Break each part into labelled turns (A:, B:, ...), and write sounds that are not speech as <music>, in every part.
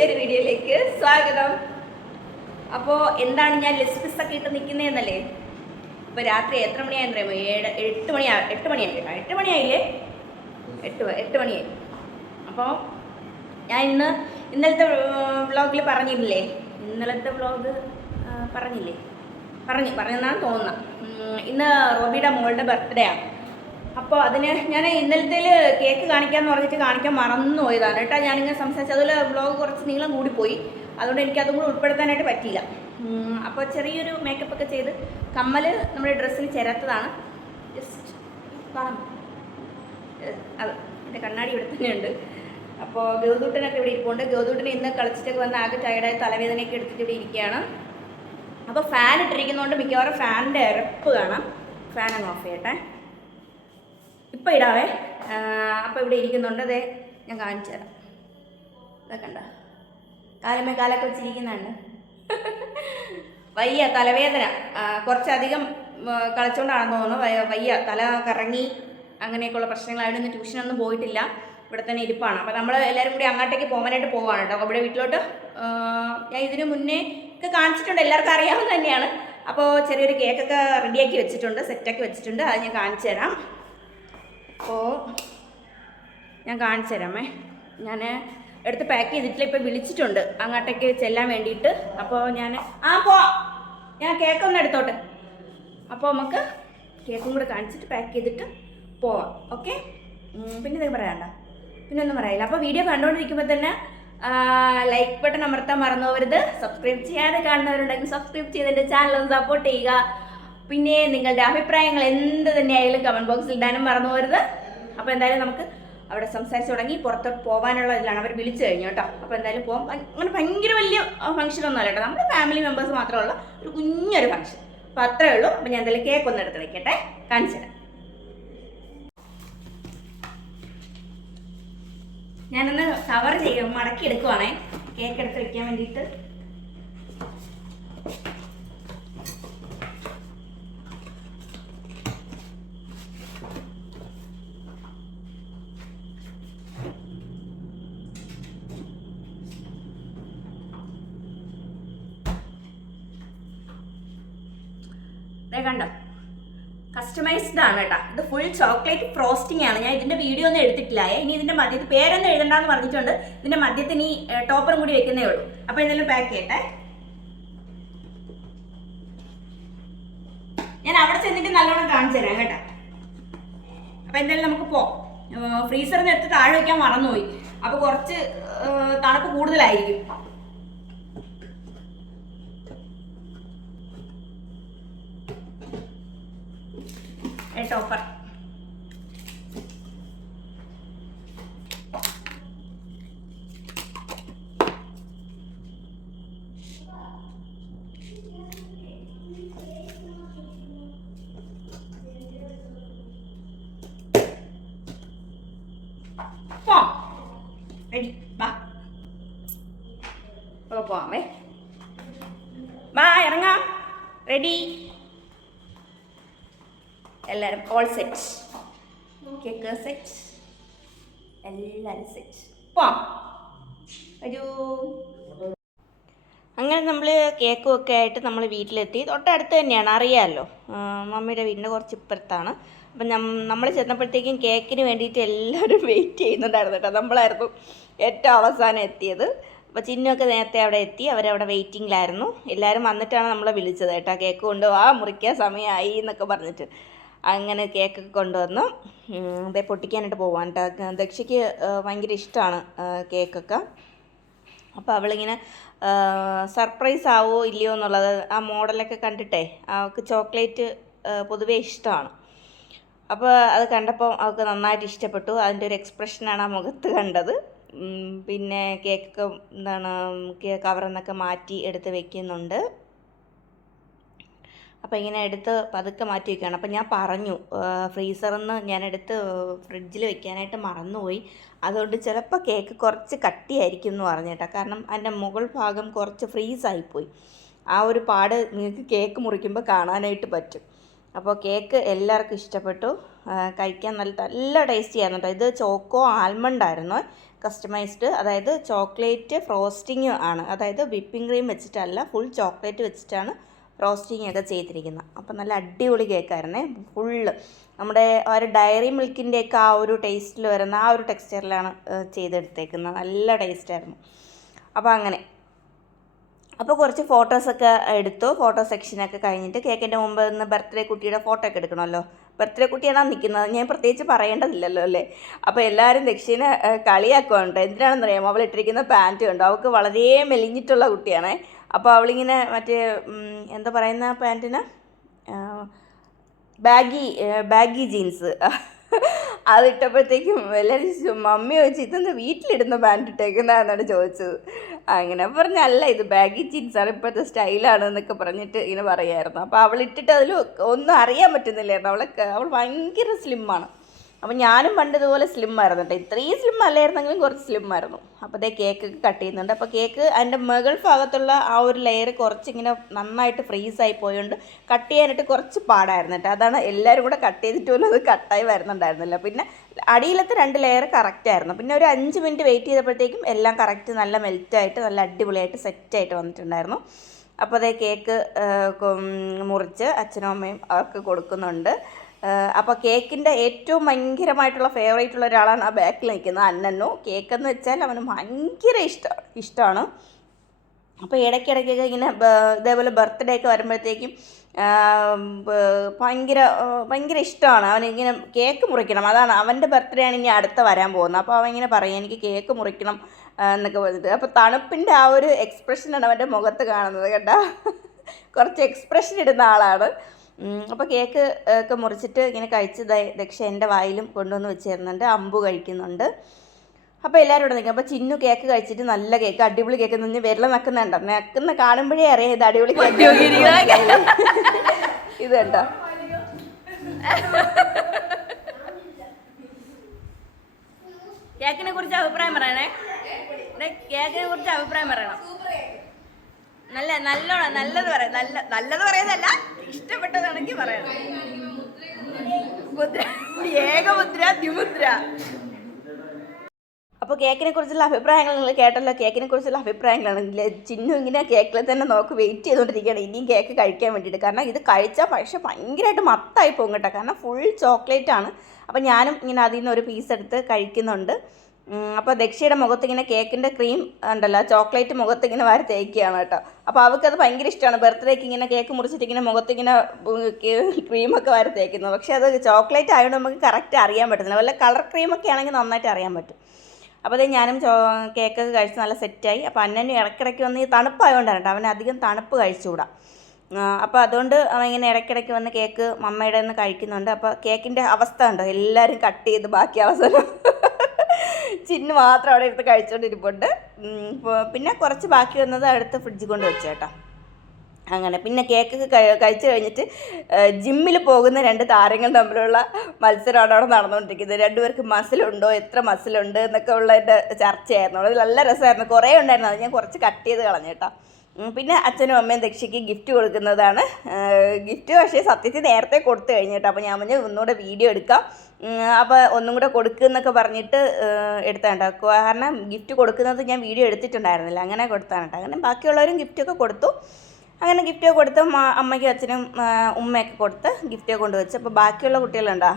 A: പുതിയൊരു വീഡിയോയിലേക്ക് സ്വാഗതം. അപ്പോൾ എന്താണ് ഞാൻ ലിസ്റ്റ് ഒക്കെ ഇട്ട് നിൽക്കുന്നതെന്നല്ലേ ഇപ്പോൾ രാത്രി എത്ര മണിയായെന്ന് അറിയാമോ? ഏഴ് എട്ട് മണിയാ എട്ട് മണിയായി കേട്ടോ എട്ട് മണിയായില്ലേ? എട്ട് എട്ട് മണിയായി. അപ്പോൾ ഞാൻ ഇന്ന് ഇന്നലത്തെ വ്ളോഗിൽ പറഞ്ഞില്ലേ ഇന്നലത്തെ വ്ളോഗ് പറഞ്ഞില്ലേ? പറഞ്ഞു പറഞ്ഞെന്നാണ് തോന്നുന്നത്. ഇന്ന് റോബിയുടെ മോളുടെ ബർത്ത്ഡേ ആണ്. അപ്പോൾ അതിന് ഞാൻ ഇന്നലത്തേൽ കേക്ക് കാണിക്കാമെന്ന് പറഞ്ഞിട്ട് കാണിക്കാൻ മറന്നു പോയതാണ് കേട്ടോ. ഞാനിങ്ങനെ സംസാരിച്ചു അതുപോലെ വ്ളോഗ് കുറച്ച് നീളം കൂടിപ്പോയി അതുകൊണ്ട് എനിക്ക് അതും കൂടി ഉൾപ്പെടുത്താനായിട്ട് പറ്റിയില്ല. അപ്പോൾ ചെറിയൊരു മേക്കപ്പ് ഒക്കെ ചെയ്ത് കമ്മൽ നമ്മുടെ ഡ്രസ്സിന് ചേരാത്തതാണ്. ജസ്റ്റ് കാണാം. അത് എന്റെ കണ്ണാടി ഇവിടെ തന്നെയുണ്ട്. അപ്പോൾ ഗൗതൂട്ടനൊക്കെ ഇവിടെ ഇരിപ്പുണ്ട്. ഗൗതൂട്ടന് ഇന്ന് കളിച്ചിട്ടൊക്കെ വന്ന് ആകെ ടയർഡായി തലവേദനയൊക്കെ എടുത്തിട്ട് ഇവിടെ ഇരിക്കുകയാണ്. അപ്പോൾ ഫാൻ ഇട്ടിരിക്കുന്നതുകൊണ്ട് മിക്കവാറും ഫാനിന്റെ ഇരപ്പ് കാണാം. ഫാൻ അങ്ങ് ഓഫ് ചെയ്യട്ടെ. ഇപ്പം ഇടാവേ. അപ്പോൾ ഇവിടെ ഇരിക്കുന്നുണ്ട്. അതെ ഞാൻ കാണിച്ചു തരാം. ഇതൊക്കെ ഉണ്ടോ കാലമേ കാലൊക്കെ വെച്ചിരിക്കുന്നുണ്ട്. <laughs> വയ്യ തലവേദന. കുറച്ചധികം കളിച്ചുകൊണ്ടാണെന്ന് തോന്നുന്നു. വയ്യ. തല കറങ്ങി അങ്ങനെയൊക്കെയുള്ള പ്രശ്നങ്ങളായിട്ട് ഇന്ന് ട്യൂഷനൊന്നും പോയിട്ടില്ല. ഇവിടെ തന്നെ ഇരിപ്പാണ്. അപ്പോൾ നമ്മൾ എല്ലാവരും കൂടി അങ്ങോട്ടേക്ക് പോകാനായിട്ട് പോവാണ് കേട്ടോ. ഇവിടെ വീട്ടിലോട്ട് ഞാൻ ഇതിനു മുന്നേ ഒക്കെ കാണിച്ചിട്ടുണ്ട്. എല്ലാവർക്കും അറിയാവുന്ന തന്നെയാണ്. അപ്പോൾ ചെറിയൊരു കേക്കൊക്കെ റെഡിയാക്കി വെച്ചിട്ടുണ്ട്. സെറ്റാക്കി വെച്ചിട്ടുണ്ട്. അത് ഞാൻ കാണിച്ചു തരാം. അപ്പോൾ ഞാൻ കാണിച്ചു തരാമേ. ഞാൻ എടുത്ത് പാക്ക് ചെയ്തിട്ടില്ല ഇപ്പോൾ വിളിച്ചിട്ടുണ്ട്. അങ്ങോട്ടേക്ക് ചെല്ലാൻ വേണ്ടിയിട്ട്. അപ്പോൾ ഞാൻ ആ പോ. ഞാൻ കേക്ക് ഒന്ന് എടുത്തോട്ടെ. അപ്പോൾ നമുക്ക് കേക്കും കൂടെ കാണിച്ചിട്ട് പാക്ക് ചെയ്തിട്ട് പോവാം. ഓക്കെ പിന്നെ ഇതൊക്കെ പറയണ്ട പിന്നെ ഒന്നും പറയില്ല അപ്പോൾ വീഡിയോ കണ്ടുകൊണ്ടിരിക്കുമ്പോൾ തന്നെ ലൈക്ക് ബട്ടൺ അമർത്താൻ മറന്നു പോകരുത് സബ്സ്ക്രൈബ് ചെയ്യാതെ കാണുന്നവരുണ്ടെങ്കിൽ സബ്സ്ക്രൈബ് ചെയ്ത് എന്റെ ചാനൽ ഒന്ന് സപ്പോർട്ട് ചെയ്യുക. പിന്നെ നിങ്ങളുടെ അഭിപ്രായങ്ങൾ എന്ത് തന്നെയായാലും കമന്റ് ബോക്സിൽ ഇടാനും മറന്നു പോരുത് അപ്പോൾ എന്തായാലും നമുക്ക് അവിടെ സംസാരിച്ച് തുടങ്ങി. പുറത്തോട്ട് പോകാനുള്ള ഇതിലാണ് അവർ വിളിച്ചു കഴിഞ്ഞു കേട്ടോ. അപ്പോൾ എന്തായാലും പോകാം അങ്ങനെ ഭയങ്കര വലിയ ഫംഗ്ഷൻ ഒന്നും അല്ല കേട്ടോ നമ്മുടെ ഫാമിലി മെമ്പേഴ്സ് മാത്രമുള്ള ഒരു കുഞ്ഞൊരു ഫംഗ്ഷൻ അപ്പോൾ അത്രേ ഉള്ളൂ. അപ്പോൾ ഞാൻ എന്തായാലും കേക്ക് ഒന്ന് എടുത്ത് വെക്കട്ടെ. കാണിച്ചു തരാം. ഞാനൊന്ന് കവർ ചെയ്യും. മടക്കി എടുക്കുവാണേ. കേക്ക് എടുത്ത് വെക്കാൻ വേണ്ടിയിട്ട് ദേ കണ്ടോ കസ്റ്റമൈസ്ഡ് ആണ് കേട്ടോ ഇത് ഫുൾ ചോക്ലേറ്റ് ഫ്രോസ്റ്റിംഗ് ആണ്. ഞാൻ ഇതിന്റെ വീഡിയോ ഒന്നും എടുത്തിട്ടില്ല. ഇനി ഇതിന്റെ മധ്യത്തിൽ പേരൊന്നും എഴുതണ്ടെന്ന് പറഞ്ഞിട്ടുണ്ട്. ഇതിന്റെ മധ്യത്തിന് ഈ ടോപ്പറും കൂടി വെക്കുന്നേ ഉള്ളൂ. അപ്പൊ എന്തെങ്കിലും പാക്ക് ചെയ്യട്ടെ. ഞാൻ അവിടെ ചെന്നിട്ട് നല്ലോണം കാണിച്ചു തരാം കേട്ടോ. അപ്പൊ എന്തായാലും നമുക്ക് പോ ഫ്രീസറിൽ നിന്ന് എടുത്ത് താഴെ വെക്കാൻ മറന്നുപോയി. അപ്പൊ കുറച്ച് തണുപ്പ് കൂടുതലായിരിക്കും. ടോപ്പർ പോ റെഡി വാ നമുക്ക് പോവാമേ വാ ഇറങ്ങാം റെഡി എല്ലാവരും ഓൾ സെറ്റ് കേക്ക് സെറ്റ് എല്ലാവരും സെറ്റ് പോവാം. ഒരു അങ്ങനെ നമ്മൾ കേക്കും ഒക്കെ ആയിട്ട് നമ്മൾ വീട്ടിലെത്തി. തൊട്ടടുത്ത് തന്നെയാണ്. അറിയാമല്ലോ മമ്മിയുടെ വീടിന്റെ കുറച്ച് ഇപ്പുറത്താണ്. അപ്പം നമ്മൾ ചെന്നപ്പോഴത്തേക്കും കേക്കിന് വേണ്ടിയിട്ട് എല്ലാവരും വെയിറ്റ് ചെയ്യുന്നുണ്ടായിരുന്നു കേട്ടോ. നമ്മളായിരുന്നു ഏറ്റവും അവസാനം എത്തിയത്. അപ്പോൾ ചിന്നൊക്കെ നേരത്തെ അവിടെ എത്തി. അവരവിടെ വെയിറ്റിങ്ങിലായിരുന്നു എല്ലാവരും വന്നിട്ടാണ് നമ്മളെ വിളിച്ചത് കേട്ടോ. കേക്ക് കൊണ്ടുപോവാ മുറിക്കാൻ സമയമായി എന്നൊക്കെ പറഞ്ഞിട്ട്. അങ്ങനെ കേക്കൊക്കെ കൊണ്ടുവന്നു. അതേ പൊട്ടിക്കാനായിട്ട് പോവാൻ ദക്ഷയ്ക്ക് ഭയങ്കര ഇഷ്ടമാണ് കേക്കൊക്കെ. അപ്പോൾ അവളിങ്ങനെ സർപ്രൈസ് ആവോ ഇല്ലയോ എന്നുള്ളത് ആ മോഡലൊക്കെ കണ്ടിട്ടേ അവൾക്ക് ചോക്ലേറ്റ് പൊതുവേ ഇഷ്ടമാണ്. അപ്പോൾ അത് കണ്ടപ്പോൾ അവൾക്ക് നന്നായിട്ട് ഇഷ്ടപ്പെട്ടു. അതിന്റെ ഒരു എക്സ്പ്രഷനാണ് ആ മുഖത്ത് കണ്ടത്. പിന്നെ കേക്കൊക്കെ എന്താണ് കവറിൽ നിന്നൊക്കെ മാറ്റി എടുത്ത് വെക്കുന്നുണ്ട്. അപ്പോൾ ഇങ്ങനെ എടുത്ത് പതുക്കെ മാറ്റി വെക്കുകയാണ്. അപ്പോൾ ഞാൻ പറഞ്ഞു ഫ്രീസറിൽ നിന്ന് ഞാൻ എടുത്ത് ഫ്രിഡ്ജിൽ വെക്കാനായിട്ട് മറന്നുപോയി. അതുകൊണ്ട് ചിലപ്പോൾ കേക്ക് കുറച്ച് കട്ടിയായിരിക്കും എന്ന് പറഞ്ഞേട്ടാ കാരണം അതിന്റെ മുകൾ ഭാഗം കുറച്ച് ഫ്രീസായിപ്പോയി. ആ ഒരു പാട് നിങ്ങൾക്ക് കേക്ക് മുറിക്കുമ്പോൾ കാണാനായിട്ട് പറ്റും. അപ്പോൾ കേക്ക് എല്ലാവർക്കും ഇഷ്ടപ്പെട്ടു. കഴിക്കാൻ നല്ല നല്ല ടേസ്റ്റി ആയിരുന്നു കേട്ടോ. ഇത് ചോക്കോ ആൽമണ്ട് ആയിരുന്നു കസ്റ്റമൈസ്ഡ്. അതായത് ചോക്ലേറ്റ് ഫ്രോസ്റ്റിംഗ് ആണ്. അതായത് വിപ്പിംഗ് ക്രീം വെച്ചിട്ടല്ല ഫുൾ ചോക്ലേറ്റ് വെച്ചിട്ടാണ് ഫ്രോസ്റ്റിംഗ് ഒക്കെ ചെയ്തിരിക്കുന്നത് അപ്പം നല്ല അടിപൊളി കേക്കായിരുന്നേ. ഫുള്ള് നമ്മുടെ ആ ഒരു ഡയറി മിൽക്കിന്റെയൊക്കെ ആ ഒരു ടേസ്റ്റിൽ വരുന്ന ആ ഒരു ടെക്സ്ചറിലാണ് ചെയ്തെടുത്തേക്കുന്നത്. നല്ല ടേസ്റ്റായിരുന്നു. അപ്പോൾ അങ്ങനെ. അപ്പോൾ കുറച്ച് ഫോട്ടോസൊക്കെ എടുത്തു. ഫോട്ടോ സെക്ഷനൊക്കെ കഴിഞ്ഞിട്ട് കേക്കിന്റെ മുമ്പ് നിന്ന് ബർത്ത്ഡേ കുട്ടിയുടെ ഫോട്ടോ ഒക്കെ എടുക്കണമല്ലോ. ബർത്ത്ഡേ കുട്ടിയാണ് നിൽക്കുന്നത് ഞാൻ പ്രത്യേകിച്ച് പറയേണ്ടതില്ലല്ലോ അല്ലേ? അപ്പോൾ എല്ലാവരും ദക്ഷിണ കളിയാക്കുന്നുണ്ട് എന്തിനാണെന്നറിയാമോ? അവൾ ഇട്ടിരിക്കുന്ന പാന്റ് കണ്ടോ? അവൾക്ക് വളരെ മെലിഞ്ഞിട്ടുള്ള കുട്ടിയാണേ. അപ്പോൾ അവളിങ്ങനെ മറ്റേ എന്താ പറയുന്ന പാന്റിന് ബാഗി ബാഗി ജീൻസ്. അതിട്ടപ്പോഴത്തേക്കും എല്ലാവരും മമ്മി ചോദിച്ചു ഇതെന്താ വീട്ടിലിടുന്ന പാന്റ് ഇട്ടേക്കുന്നതെന്നാണ് ചോദിച്ചത്. അങ്ങനെ പറഞ്ഞല്ല ഇത് ബാഗി ജീൻസാണ് ഇപ്പോഴത്തെ സ്റ്റൈലാണ് എന്നൊക്കെ പറഞ്ഞിട്ട് ഇങ്ങനെ പറയായിരുന്നു. അപ്പോൾ അവളിട്ടിട്ട് അതിൽ ഒന്നും അറിയാൻ പറ്റുന്നില്ലായിരുന്നു. അവളെ അവൾ ഭയങ്കര സ്ലിമ്മാണ്. അപ്പം ഞാനും പണ്ട് ഇതുപോലെ സ്ലിം ആയിരുന്നു കേട്ടോ ഇത്രയും സ്ലിം അല്ലായിരുന്നെങ്കിലും കുറച്ച് സ്ലിം ആയിരുന്നു. അപ്പോൾ അതേ കേക്ക് കട്ട് ചെയ്യുന്നുണ്ട്. അപ്പോൾ കേക്ക് അതിന്റെ മുകൾ ഭാഗത്തുള്ള ആ ഒരു ലെയർ കുറച്ചിങ്ങനെ നന്നായിട്ട് ഫ്രീസായി പോയോണ്ട് കട്ട് ചെയ്യാനായിട്ട് കുറച്ച് പാടായിരുന്നു കേട്ടോ അതാണ് എല്ലാവരും കൂടെ കട്ട് ചെയ്തിട്ട് പോലും അത് കട്ടായി വരുന്നുണ്ടായിരുന്നില്ല. പിന്നെ അടിയിലത്തെ രണ്ട് ലെയർ കറക്റ്റായിരുന്നു പിന്നെ ഒരു അഞ്ച് മിനിറ്റ് വെയിറ്റ് ചെയ്തപ്പോഴത്തേക്കും എല്ലാം കറക്റ്റ് നല്ല മെൽറ്റായിട്ട് നല്ല അടിപൊളിയായിട്ട് സെറ്റായിട്ട് വന്നിട്ടുണ്ടായിരുന്നു. അപ്പോൾ അതേ കേക്ക് മുറിച്ച് അച്ഛനും അമ്മയും അവർക്ക് കൊടുക്കുന്നുണ്ട്. അപ്പോൾ കേക്കിന്റെ ഏറ്റവും ഭയങ്കരമായിട്ടുള്ള ഫേവറേറ്റ് ഉള്ള ഒരാളാണ് ആ ബാക്കിൽ നിൽക്കുന്നത് അന്നന്നു. കേക്ക് എന്ന് വെച്ചാൽ അവന് ഭയങ്കര ഇഷ്ടമാണ് ഇഷ്ടമാണ്. അപ്പോൾ ഇടയ്ക്കിടയ്ക്കൊക്കെ ഇങ്ങനെ ഇതേപോലെ ബർത്ത്ഡേ ഒക്കെ വരുമ്പോഴത്തേക്കും ഭയങ്കര ഭയങ്കര ഇഷ്ടമാണ്. അവൻ ഇങ്ങനെ കേക്ക് മുറിക്കണം. അതാണ് അവന്റെ ബർത്ത്ഡേ ആണ് ഇനി അടുത്ത വരാൻ പോകുന്നത്. അപ്പോൾ അവൻ ഇങ്ങനെ പറയും എനിക്ക് കേക്ക് മുറിക്കണം എന്നൊക്കെ പറഞ്ഞിട്ട്. അപ്പോൾ തണുപ്പിന്റെ ആ ഒരു എക്സ്പ്രഷനാണ് അവന്റെ മുഖത്ത് കാണുന്നത് കേട്ടോ. കുറച്ച് എക്സ്പ്രഷൻ ഇടുന്ന ആളാണ്. അപ്പോൾ കേക്ക് ഒക്കെ മുറിച്ചിട്ട് ഇങ്ങനെ കഴിച്ച് ദക്ഷ എന്റെ വായിലും കൊണ്ടുവന്ന് വെച്ച് തരുന്നുണ്ട് അമ്പു കഴിക്കുന്നുണ്ട്. അപ്പോൾ എല്ലാവരും ഇവിടെ നിൽക്കും. അപ്പോൾ ചിന്നു കേക്ക് കഴിച്ചിട്ട് നല്ല കേക്ക് അടിപൊളി കേക്ക് നിന്ന് വിരല നക്കുന്നുണ്ടോ. നക്കുന്ന കാണുമ്പോഴേ അറിയാം ഇത് അടിപൊളി കേക്ക് ഇത് കണ്ടോ? കേക്കിനെ കുറിച്ച് അഭിപ്രായം പറയണേ. കേക്കിനെ കുറിച്ച് അഭിപ്രായം പറയണം. നല്ല നല്ലോണം നല്ലത് പറയാം നല്ല നല്ലത് പറയുന്നതല്ല. ഇഷ്ടപ്പെട്ടതാണെങ്കിൽ പറയണം മുദ്ര ഏകമുദ്ര ദ്വിമുദ്ര. അപ്പോൾ കേക്കിനെ കുറിച്ചുള്ള അഭിപ്രായങ്ങൾ നിങ്ങൾ കേട്ടല്ലോ. കേക്കിനെ കുറിച്ചുള്ള അഭിപ്രായങ്ങളാണെങ്കിൽ ചിന്നു ഇങ്ങനെ കേക്കിൽ തന്നെ നോക്ക് വെയിറ്റ് ചെയ്തുകൊണ്ടിരിക്കുകയാണ്. ഇനിയും കേക്ക് കഴിക്കാൻ വേണ്ടിയിട്ട്. കാരണം ഇത് കഴിച്ചാൽ പക്ഷെ ഭയങ്കരമായിട്ട് മത്തായി പോകും കേട്ടോ. കാരണം ഫുൾ ചോക്ലേറ്റ് ആണ്. അപ്പോൾ ഞാനും ഇങ്ങനെ അതിൽ നിന്ന് ഒരു പീസ് എടുത്ത് കഴിക്കുന്നുണ്ട്. അപ്പോൾ ദക്ഷയുടെ മുഖത്ത് ഇങ്ങനെ കേക്കിന്റെ ക്രീം ഉണ്ടല്ലോ ചോക്ലേറ്റ് മുഖത്ത് ഇങ്ങനെ വാരി തേക്കുകയാണ് കേട്ടോ. അപ്പോൾ അവൾക്കത് ഭയങ്കര ഇഷ്ടമാണ്. ബർത്ത്ഡേക്ക് ഇങ്ങനെ കേക്ക് മുറിച്ചിട്ട് ഇങ്ങനെ മുഖത്ത് ഇങ്ങനെ ക്രീമൊക്കെ വാരി തേക്കുന്നത് പക്ഷേ അത് ചോക്ലേറ്റ് ആയതുകൊണ്ട് നമുക്ക് കറക്റ്റ് അറിയാൻ പറ്റുന്നില്ല വല്ല കളർ ക്രീമൊക്കെ ആണെങ്കിൽ നന്നായിട്ട് അറിയാൻ പറ്റും. അപ്പോൾ അതേ ഞാനും ചോ കേക്കൊക്കെ കഴിച്ച് നല്ല സെറ്റായി അപ്പോൾ അന്നനും ഇടയ്ക്കിടയ്ക്ക് വന്ന് ഈ തണുപ്പായതുകൊണ്ടാണ് കേട്ടോ. അവന് അധികം തണുപ്പ് കഴിച്ചുകൂടാ. അപ്പോൾ അതുകൊണ്ട് അവൻ ഇങ്ങനെ ഇടയ്ക്കിടയ്ക്ക് വന്ന് കേക്ക് മമ്മയുടെ നിന്ന് കഴിക്കുന്നുണ്ട്. അപ്പോൾ കേക്കിന്റെ അവസ്ഥ ഉണ്ടോ എല്ലാവരും കട്ട് ചെയ്ത് ബാക്കി അവസാനം. ചിന്നു മാത്രം അവിടെ എടുത്ത് കഴിച്ചുകൊണ്ടിരിപ്പുണ്ട് പിന്നെ കുറച്ച് ബാക്കി വന്നത് അടുത്ത് ഫ്രിഡ്ജിൽ കൊണ്ട് വെച്ചേട്ടാ അങ്ങനെ പിന്നെ കേക്കൊക്കെ കഴിച്ചു കഴിഞ്ഞിട്ട് ജിമ്മിൽ പോകുന്ന രണ്ട് താരങ്ങൾ തമ്മിലുള്ള മത്സരമാണ് അവിടെ നടന്നുകൊണ്ടിരിക്കുന്നത്. രണ്ടുപേർക്ക് മസിലുണ്ടോ എത്ര മസിലുണ്ട് എന്നൊക്കെ ഉള്ളതിന്റെ ചർച്ചയായിരുന്നു. അത് നല്ല രസമായിരുന്നു. കുറേ ഉണ്ടായിരുന്നു. അത് ഞാൻ കുറച്ച് കട്ട് ചെയ്ത് കളഞ്ഞു കേട്ടോ. ഉം, പിന്നെ അച്ഛനും അമ്മയും ദക്ഷയ്ക്ക് ഗിഫ്റ്റ് കൊടുക്കുന്നതാണ്. ഗിഫ്റ്റ് പക്ഷേ സത്യത്തിൽ നേരത്തെ കൊടുത്തു കഴിഞ്ഞിട്ട് അപ്പോൾ ഞാൻ പറഞ്ഞു ഒന്നുകൂടെ വീഡിയോ എടുക്കാം. അപ്പോൾ ഒന്നും കൂടെ കൊടുക്കുന്നൊക്കെ പറഞ്ഞിട്ട് എടുത്താണ്ട് കാരണം ഗിഫ്റ്റ് കൊടുക്കുന്നത് ഞാൻ വീഡിയോ എടുത്തിട്ടുണ്ടായിരുന്നില്ല. അങ്ങനെ കൊടുത്താണ് കേട്ടോ. അങ്ങനെ ബാക്കിയുള്ളവരും ഗിഫ്റ്റൊക്കെ കൊടുത്തു. അങ്ങനെ ഗിഫ്റ്റൊക്കെ കൊടുത്തു അമ്മയ്ക്കും അച്ഛനും ഉമ്മയൊക്കെ കൊടുത്ത് ഗിഫ്റ്റ് കൊണ്ടുവച്ച്. അപ്പോൾ ബാക്കിയുള്ള കുട്ടികളുണ്ടോ?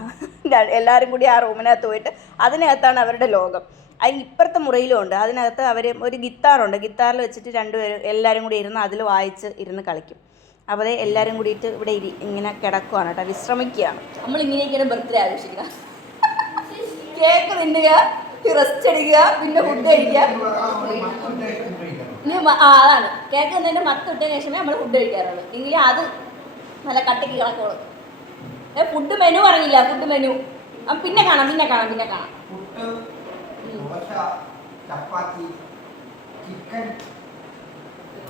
A: <laughs> എല്ലാവരും കൂടി ആ റൂമിനകത്ത് പോയിട്ട് അതിനകത്താണ് അവരുടെ ലോകം. അതിന് ഇപ്പുറത്തെ മുറിയിലും ഉണ്ട്. അതിനകത്ത് അവർ ഒരു ഗിത്താറുണ്ട് ഗിത്താറിൽ വെച്ചിട്ട് രണ്ടുപേരും എല്ലാവരും കൂടി ഇരുന്ന് അതിൽ വായിച്ച് ഇരുന്ന് കളിക്കും. അപ്പോൾ അതേ എല്ലാവരും കൂടിയിട്ട് ഇവിടെ ഇരി ഇങ്ങനെ കിടക്കുവാണ് കേട്ടോ. വിശ്രമിക്കുകയാണ്. നമ്മൾ ഇങ്ങനെയൊക്കെയാണ് ബർത്ത്ഡേ ആഘോഷിക്കുക. കേക്ക് തിന്നുക റെസ്റ്റ് എടുക്കുക പിന്നെ ഫുഡ് കഴിക്കുക. അതാണ്. കേക്ക് തന്നെ മത്ത് ഇട്ടതിന് ശേഷമേ നമ്മൾ ഫുഡ് കഴിക്കാറുള്ളൂ. എങ്കിൽ അത് നല്ല കട്ടിക്ക് കിടക്കുള്ളൂ. ഫുഡ് മെനു അറിയില്ല ഫുഡ് മെനു പിന്നെ കാണാം പിന്നെ കാണാം പിന്നെ കാണാം.
B: Puttu dosa chapati chicken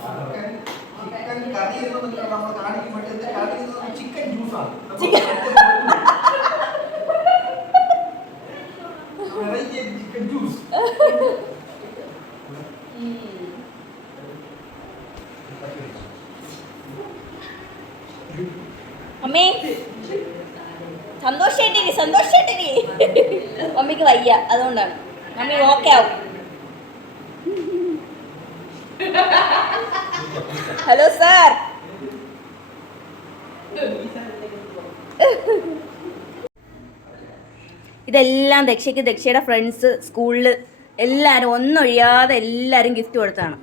B: chicken chicken curry എന്നൊന്നും നമ്മൾ കാണിക്കുമ്പോഴത്തെ കറി എന്നത് ചിക്കൻ ജ്യൂസാണ് ചിക്കൻ ജ്യൂസ്
A: അമ്മേ സന്തോഷായിട്ടിരി സന്തോഷായിട്ടിരി മമ്മിക്ക് വയ്യ അതുകൊണ്ടാണ് മമ്മി ഓക്കെ ആവും ഹലോ സാർ ഇതെല്ലാം ദക്ഷയ്ക്ക് ദക്ഷയുടെ ഫ്രണ്ട്സ് സ്കൂളിൽ എല്ലാവരും ഒന്നൊഴിയാതെ എല്ലാവരും ഗിഫ്റ്റ് കൊടുത്താണ്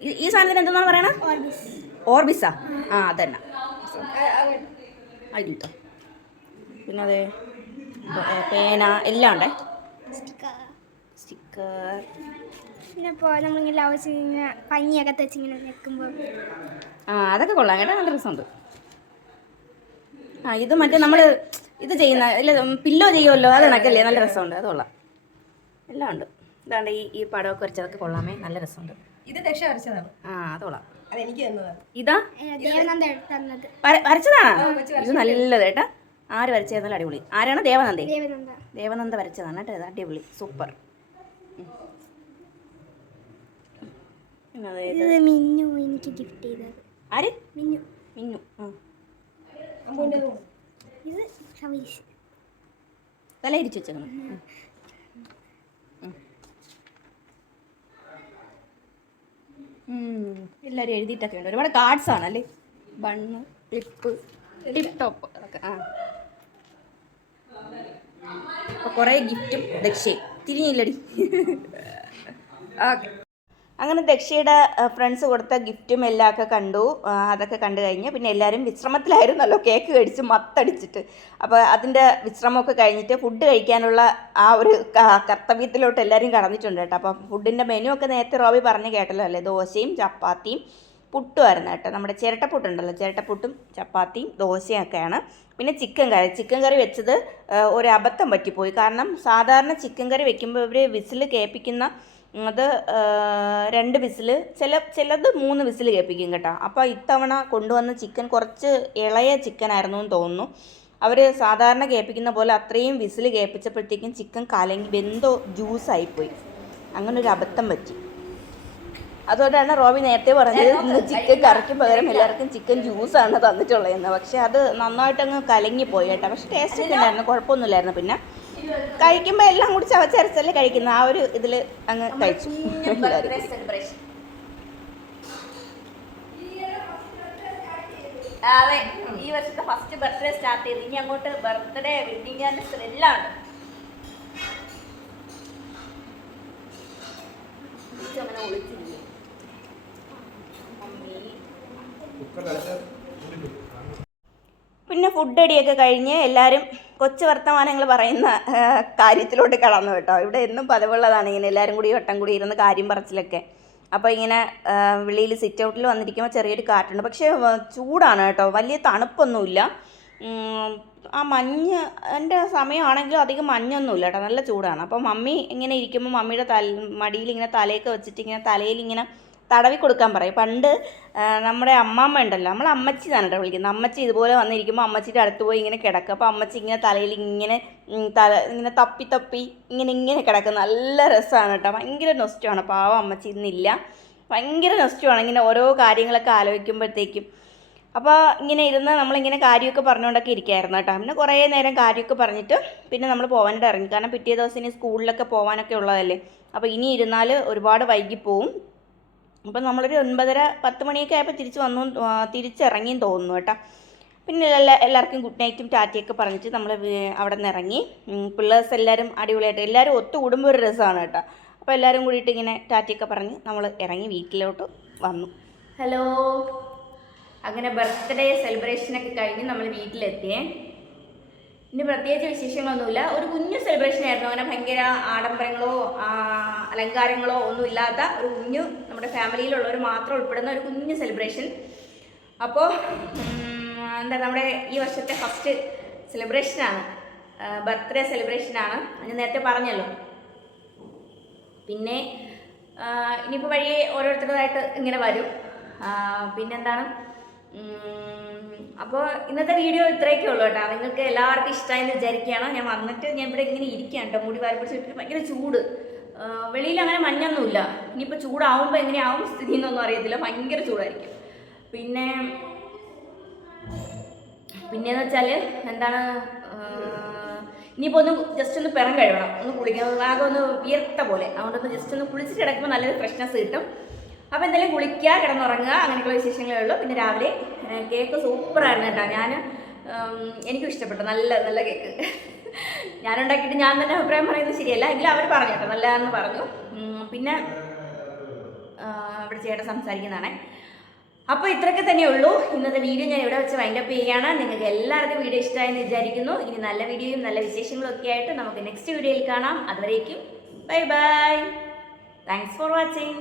A: ഈ- സാധനത്തിന് എന്തെന്നാണ് പറയണ? ഓർബിസ? ആ അതന്നെ. അതിട്ടോ പിന്നെ അതെ പേന എല്ലാം ഉണ്ടേ? സ്റ്റിക്കർ.
C: പിന്നെ നമ്മളിങ്ങനെ ലവ് ചെയ്യുന്ന പഞ്ഞിയൊക്കെ തെച്ച് ഇങ്ങനെ നിൽക്കുമ്പോൾ
A: ആ അതൊക്കെ കൊള്ളാം കേട്ടോ. നല്ല രസമുണ്ട്. ആ ഇത് മറ്റേ നമ്മൾ ഇത് ചെയ്യുന്ന ഇല്ല പില്ലോ ചെയ്യുമല്ലോ അത് കണക്കല്ലേ? നല്ല രസമുണ്ട് അത് കൊള്ളാം. എല്ലാം ഉണ്ട്. ഇതാണ്ട് ഈ ഈ പടമൊക്കെ വരച്ചതൊക്കെ കൊള്ളാമേ നല്ല രസമുണ്ട്.
D: ഇത് ദക്ഷ വരച്ചതാണ്.
A: ആ അത് കൊള്ളാം.
D: അതെനിക്ക് തന്നതാണ്.
A: ഇതാ?
C: തന്നത്
A: വരച്ചതാണോ? ഇത് നല്ലത് കേട്ടാ. ആര് വരച്ചത്? നല്ല അടിപൊളി. ആരാണ് ദേവനന്ദേ?
C: ദേവനന്ദ.
A: ദേവനന്ദ വരച്ചതാണ് കേട്ടോ ഇത്. അടിപൊളി. സൂപ്പർ.
C: മിന്നു എനിക്ക് ഗിഫ്റ്റ് ചെയ്തത്.
A: ആര്?
C: മിന്നു.
A: മിന്നു ആ
C: ഇത്
A: തല ഇരിച്ചു വെച്ചേക്കണം. എല്ലാവരും എഴുതിയിട്ടൊക്കെ ഉണ്ട്. ഒരുപാട് കാർഡ്സ് ആണല്ലേ ബണ്ണ് ക്ലിപ്പ് ടിപ്പ് ടോപ്പ് അതൊക്കെ. ആ. കുറേ ഗിഫ്റ്റും ദക്ഷയും തിരിഞ്ഞില്ലടി. <laughs> ഓക്കെ അങ്ങനെ ദക്ഷയുടെ ഫ്രണ്ട്സ് കൊടുത്ത ഗിഫ്റ്റും എല്ലാം ഒക്കെ കണ്ടു. അതൊക്കെ കണ്ടു കഴിഞ്ഞ് പിന്നെ എല്ലാവരും വിശ്രമത്തിലായിരുന്നല്ലോ കേക്ക് കഴിച്ച് മത്തടിച്ചിട്ട്. അപ്പോൾ അതിന്റെ വിശ്രമമൊക്കെ കഴിഞ്ഞിട്ട് ഫുഡ് കഴിക്കാനുള്ള ആ ഒരു കർത്തവ്യത്തിലോട്ട് എല്ലാവരും കടന്നിട്ടുണ്ട് കേട്ടോ. അപ്പോൾ ഫുഡിന്റെ മെനു ഒക്കെ നേരത്തെ റോബി പറഞ്ഞ് കേട്ടല്ലോ അല്ലേ? ദോശയും ചപ്പാത്തിയും പുട്ടുമായിരുന്നു കേട്ടോ. നമ്മുടെ ചിരട്ടപ്പുട്ടുണ്ടല്ലോ. ചിരട്ടപ്പുട്ടും ചപ്പാത്തിയും ദോശയും ഒക്കെയാണ്. പിന്നെ ചിക്കൻ കറി. ചിക്കൻ കറി വെച്ചത് ഒരു അബദ്ധം പറ്റിപ്പോയി. കാരണം സാധാരണ ചിക്കൻ കറി വെക്കുമ്പോൾ ഇവർ വിസിൽ കേൾപ്പിക്കുന്ന അത് രണ്ട് വിസിൽ ചില ചിലത് മൂന്ന് വിസിൽ കേൾപ്പിക്കും കേട്ടോ. അപ്പോൾ ഇത്തവണ കൊണ്ടുവന്ന ചിക്കൻ കുറച്ച് ഇളയ ചിക്കൻ ആയിരുന്നു എന്ന് തോന്നുന്നു. അവർ സാധാരണ കേൾപ്പിക്കുന്ന പോലെ അത്രയും വിസിൽ കേൾപ്പിച്ചപ്പോഴത്തേക്കും ചിക്കൻ കലങ്ങി വെന്തോ ജ്യൂസായിപ്പോയി. അങ്ങനെ ഒരു അബദ്ധം പറ്റി. അതുകൊണ്ടാണ് റോബി നേരത്തെ പറഞ്ഞത് ഇന്ന് ചിക്കൻ കറിക്കും പകരം എല്ലാവർക്കും ചിക്കൻ ജ്യൂസാണ് തന്നിട്ടുള്ളതെന്ന്. പക്ഷേ അത് നന്നായിട്ട് അങ്ങ് കലങ്ങിപ്പോയി കേട്ടോ. പക്ഷേ ടേസ്റ്റ് ഒക്കെ ഉണ്ടായിരുന്നു കുഴപ്പമൊന്നുമില്ലായിരുന്നു. പിന്നെ കഴിക്കുമ്പോൾ എല്ലാം കൂടി ചവച്ചരച്ചല്ലേ കഴിക്കുന്നത് ആ ഒരു ഇതിൽ അങ്ങ് കഴിച്ചു. സെലിബ്രേഷൻ <laughs> അതെ. ഈ വർഷത്തെ ഫസ്റ്റ് ബർത്ത്ഡേ സ്റ്റാർട്ട് ചെയ്ത്. ഇനി അങ്ങോട്ട് ബർത്ത്ഡേ വെഡിങ് ആനിവേഴ്സറി എല്ലാം ഉണ്ട്. അങ്ങനെ പിന്നെ ഫുഡ് അടിയൊക്കെ കഴിഞ്ഞ് എല്ലാവരും കൊച്ചു വർത്തമാനങ്ങൾ പറയുന്ന കാര്യത്തിലോട്ട് കടന്നു കേട്ടോ. ഇവിടെ എന്നും പതിവുള്ളതാണ് ഇങ്ങനെ എല്ലാവരും കൂടി വട്ടം കൂടി ഇരുന്ന് കാര്യം പറച്ചിലൊക്കെ. അപ്പോൾ ഇങ്ങനെ വെളിയിൽ സിറ്റ് ഔട്ടിൽ വന്നിരിക്കുമ്പോൾ ചെറിയൊരു കാറ്റുണ്ട്. പക്ഷേ ചൂടാണ് കേട്ടോ. വലിയ തണുപ്പൊന്നുമില്ല. ആ മഞ്ഞ് എന്റെ സമയമാണെങ്കിലും അധികം മഞ്ഞൊന്നുമില്ല കേട്ടോ. നല്ല ചൂടാണ്. അപ്പോൾ മമ്മി ഇങ്ങനെ ഇരിക്കുമ്പോൾ മമ്മിയുടെ തല മടിയിൽ ഇങ്ങനെ തലയൊക്കെ വെച്ചിട്ട് ഇങ്ങനെ തലയിൽ ഇങ്ങനെ തടവി കൊടുക്കാൻ പറയും. പണ്ട് നമ്മുടെ അമ്മാമ്മ ഉണ്ടല്ലോ നമ്മൾ അമ്മച്ചി എന്നാണ് കേട്ടോ വിളിക്കുന്നത്. അമ്മച്ചി ഇതുപോലെ വന്നിരിക്കുമ്പോൾ അമ്മച്ചിയുടെ അടുത്ത് പോയി ഇങ്ങനെ കിടക്കും. അപ്പോൾ അമ്മച്ചി ഇങ്ങനെ തലയിൽ ഇങ്ങനെ തല ഇങ്ങനെ തപ്പി തപ്പി ഇങ്ങനെ ഇങ്ങനെ കിടക്കും. നല്ല രസമാണ് കേട്ടോ. ഭയങ്കര നൊസ്റ്റമാണ് പാവം അമ്മച്ചി ഇന്നില്ല. ഭയങ്കര നൊസ്റ്റമാണ് ഇങ്ങനെ ഓരോ കാര്യങ്ങളൊക്കെ ആലോചിക്കുമ്പോഴത്തേക്കും. അപ്പോൾ ഇങ്ങനെ ഇരുന്ന് നമ്മളിങ്ങനെ കാര്യമൊക്കെ പറഞ്ഞുകൊണ്ടൊക്കെ ഇരിക്കുകയായിരുന്നു കേട്ടോ. പിന്നെ കുറേ നേരം കാര്യമൊക്കെ പറഞ്ഞിട്ട് പിന്നെ നമ്മൾ പോകാനായിട്ട് ഇറങ്ങി. കാരണം പിറ്റേ ദിവസം ഇനി സ്കൂളിലൊക്കെ പോകാനൊക്കെ ഉള്ളതല്ലേ. അപ്പോൾ ഇനി ഇരുന്നാൽ ഒരുപാട് വൈകിപ്പോവും അപ്പം നമ്മളൊരു ഒൻപതര പത്ത് മണിയൊക്കെ ആയപ്പോൾ തിരിച്ച് വന്നു തിരിച്ചിറങ്ങിയും തോന്നുന്നു കേട്ടോ. പിന്നെ എല്ലാ എല്ലാവർക്കും ഗുഡ് നൈറ്റും ടാറ്റയൊക്കെ പറഞ്ഞിട്ട് നമ്മൾ അവിടെ നിന്ന് ഇറങ്ങി. പിള്ളേഴ്സ് എല്ലാവരും അടിപൊളിയായിട്ട് എല്ലാവരും ഒത്തുകൂടുമ്പോൾ ഒരു രസമാണ് കേട്ടോ. അപ്പോൾ എല്ലാവരും കൂടിയിട്ട് ഇങ്ങനെ ടാറ്റയൊക്കെ പറഞ്ഞ് നമ്മൾ ഇറങ്ങി വീട്ടിലോട്ട് വന്നു. ഹലോ. അങ്ങനെ ബർത്ത്ഡേ സെലിബ്രേഷനൊക്കെ കഴിഞ്ഞ് നമ്മൾ വീട്ടിലെത്തിയേ. ഇനി പ്രത്യേകിച്ച് വിശേഷങ്ങളൊന്നുമില്ല. ഒരു കുഞ്ഞു സെലിബ്രേഷൻ ആയിരുന്നു. അങ്ങനെ ഭയങ്കര ആഡംബരങ്ങളോ അലങ്കാരങ്ങളോ ഒന്നും ഇല്ലാത്ത ഒരു കുഞ്ഞു നമ്മുടെ ഫാമിലിയിലുള്ളവർ മാത്രം ഉൾപ്പെടുന്ന ഒരു കുഞ്ഞു സെലിബ്രേഷൻ അപ്പോൾ എന്താ നമ്മുടെ ഈ വർഷത്തെ ഫസ്റ്റ് സെലിബ്രേഷനാണ് ബർത്ത്ഡേ സെലിബ്രേഷനാണ് ഞാൻ നേരത്തെ പറഞ്ഞല്ലോ. പിന്നെ ഇനിയിപ്പോൾ വഴിയെ ഓരോരുത്തരുടേതായിട്ട് ഇങ്ങനെ വരും. പിന്നെന്താണ്? അപ്പോൾ ഇന്നത്തെ വീഡിയോ ഇത്രയൊക്കെ ഉള്ളൂ കേട്ടോ. നിങ്ങൾക്ക് എല്ലാവർക്കും ഇഷ്ടമായെന്ന് വിചാരിക്കുകയാണ്. ഞാൻ വന്നിട്ട് ഞാൻ ഇവിടെ ഇങ്ങനെ ഇരിക്കുകയാണ് കേട്ടോ. മുടി വാരി ഭയങ്കര ചൂട്. വെളിയിൽ അങ്ങനെ മഞ്ഞൊന്നുമില്ല. ഇനിയിപ്പോൾ ചൂടാവുമ്പോൾ എങ്ങനെയാവും സ്ഥിതി എന്നൊന്നും അറിയത്തില്ല. ഭയങ്കര ചൂടായിരിക്കും. പിന്നെ പിന്നെയെന്ന് വെച്ചാൽ എന്താണ് ഇനിയിപ്പോൾ ഒന്ന് ജസ്റ്റ് ഒന്ന് പിറം കഴുകണം. ഒന്ന് കുളിക്കണം ആകെ ഒന്ന് വിയർത്ത പോലെ. അതുകൊണ്ടൊന്ന് ജസ്റ്റ് ഒന്ന് കുളിച്ചിട്ട് കിടക്കുമ്പോൾ നല്ലൊരു ഫ്രഷ്നെസ് കിട്ടും. അപ്പോൾ എന്തായാലും കുളിക്കുക കിടന്നുറങ്ങുക അങ്ങനെയൊക്കെയുള്ള വിശേഷങ്ങളേ ഉള്ളൂ. പിന്നെ രാവിലെ കേക്ക് സൂപ്പറായിരുന്നു കേട്ടോ. ഞാൻ എനിക്കും ഇഷ്ടപ്പെട്ടു. നല്ല നല്ല കേക്ക്. ഞാൻ ഉണ്ടാക്കിയിട്ട് ഞാൻ തന്നെ അഭിപ്രായം പറയുന്നത് ശരിയല്ല. എങ്കിലും അവർ പറഞ്ഞു കേട്ടോ. നല്ലതാണെന്ന് പറഞ്ഞു. പിന്നെ ഇവിടെ ചേട്ടൻ സംസാരിക്കുന്നതാണേ. അപ്പോൾ ഇത്രയൊക്കെ തന്നെ ഉള്ളൂ. ഇന്നത്തെ വീഡിയോ ഞാൻ ഇവിടെ വെച്ച് വൈൻഡ് അപ്പ് ചെയ്യുകയാണ്. നിങ്ങൾക്ക് എല്ലാവർക്കും വീഡിയോ ഇഷ്ടമായെന്ന് വിചാരിക്കുന്നു. ഇനി നല്ല വീഡിയോയും നല്ല വിശേഷങ്ങളും ഒക്കെ ആയിട്ട് നമുക്ക് നെക്സ്റ്റ് വീഡിയോയിൽ കാണാം. അതുവരേക്കും bye bye thanks for watching